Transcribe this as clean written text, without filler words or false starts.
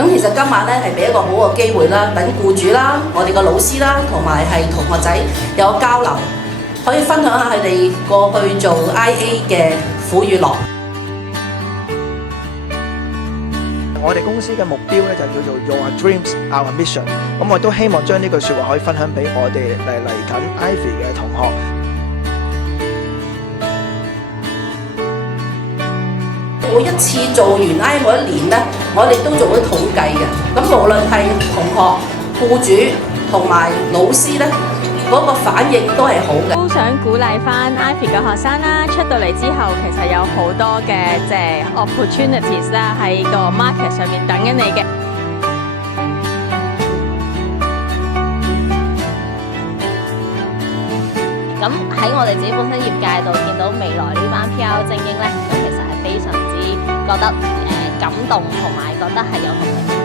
咁其實今晚咧係俾一個好嘅機會啦，等僱主啦、我哋嘅老師啦，同埋係同學仔有交流，可以分享下佢哋過去做 IA 嘅苦與樂。我哋公司嘅目標咧就叫做 Your Dreams Our Mission。咁我都希望將呢句説話可以分享俾我哋嚟緊 Ivy 嘅同學。每一次做完 I 每一年咧，我哋都做咗統計嘅。咁無論係同學、僱主同埋老師咧，嗰個反應都係好嘅。都想鼓勵翻 Ivy 嘅學生啦，出到嚟之後其實有好多嘅即係 opportunities 啦，喺個 market 上面等緊你嘅。咁喺我哋自己本身業界度見到未來呢班 PR 精英咧，咁其實係非常之覺得感動，同埋覺得係有同理心。